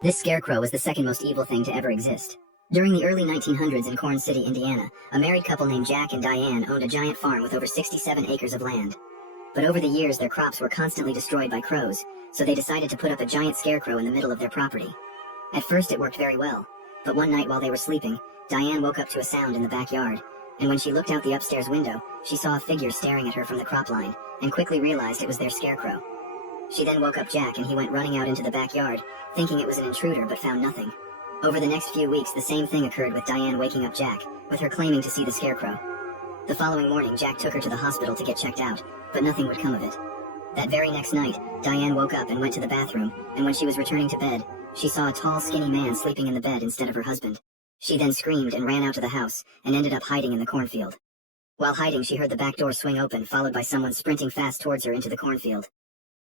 This scarecrow was the second most evil thing to ever exist. During the early 1900s in Corn City, Indiana, a married couple named Jack and Diane owned a giant farm with over 67 acres of land. But over the years their crops were constantly destroyed by crows, so they decided to put up a giant scarecrow in the middle of their property. At first it worked very well, but one night while they were sleeping, Diane woke up to a sound in the backyard, and when she looked out the upstairs window, she saw a figure staring at her from the crop line, and quickly realized it was their scarecrow. She then woke up Jack and he went running out into the backyard, thinking it was an intruder but found nothing. Over the next few weeks the same thing occurred with Diane waking up Jack, with her claiming to see the scarecrow. The following morning Jack took her to the hospital to get checked out, but nothing would come of it. That very next night, Diane woke up and went to the bathroom, and when she was returning to bed, she saw a tall skinny man sleeping in the bed instead of her husband. She then screamed and ran out to the house, and ended up hiding in the cornfield. While hiding she heard the back door swing open, followed by someone sprinting fast towards her into the cornfield.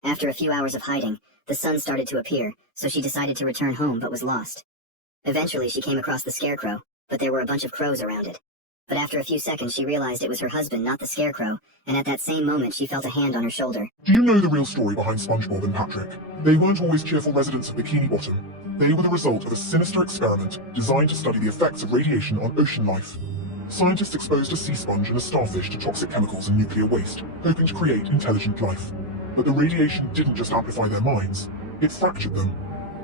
After a few hours of hiding, the sun started to appear, so she decided to return home but was lost. Eventually she came across the scarecrow, but there were a bunch of crows around it. But after a few seconds she realized it was her husband, not the scarecrow, and at that same moment she felt a hand on her shoulder. Do you know the real story behind SpongeBob and Patrick? They weren't always cheerful residents of Bikini Bottom. They were the result of a sinister experiment designed to study the effects of radiation on ocean life. Scientists exposed a sea sponge and a starfish to toxic chemicals and nuclear waste, hoping to create intelligent life. But the radiation didn't just amplify their minds, it fractured them.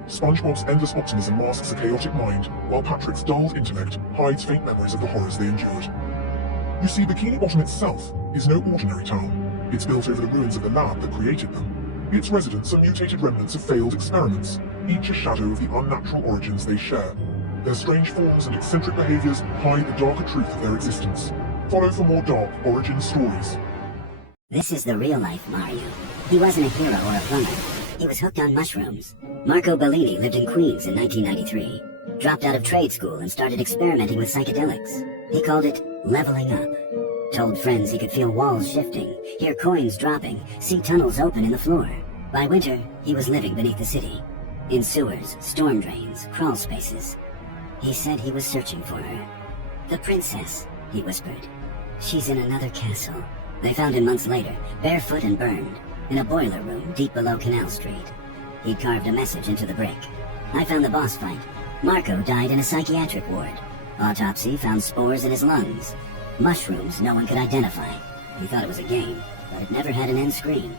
SpongeBob's endless optimism masks a chaotic mind, while Patrick's dulled intellect hides faint memories of the horrors they endured. You see, Bikini Bottom itself is no ordinary town. It's built over the ruins of the lab that created them. Its residents are mutated remnants of failed experiments, each a shadow of the unnatural origins they share. Their strange forms and eccentric behaviors hide the darker truth of their existence. Follow for more dark origin stories. This is the real-life Mario. He wasn't a hero or a plumber. He was hooked on mushrooms. Marco Bellini lived in Queens in 1993. Dropped out of trade school and started experimenting with psychedelics. He called it leveling up. Told friends he could feel walls shifting, hear coins dropping, see tunnels open in the floor. By winter, he was living beneath the city. In sewers, storm drains, crawl spaces. He said he was searching for her. The princess, he whispered. She's in another castle. They found him months later, barefoot and burned, in a boiler room deep below Canal Street. He'd carved a message into the brick. I found the boss fight. Marco died in a psychiatric ward. Autopsy found spores in his lungs. Mushrooms no one could identify. He thought it was a game, but it never had an end screen.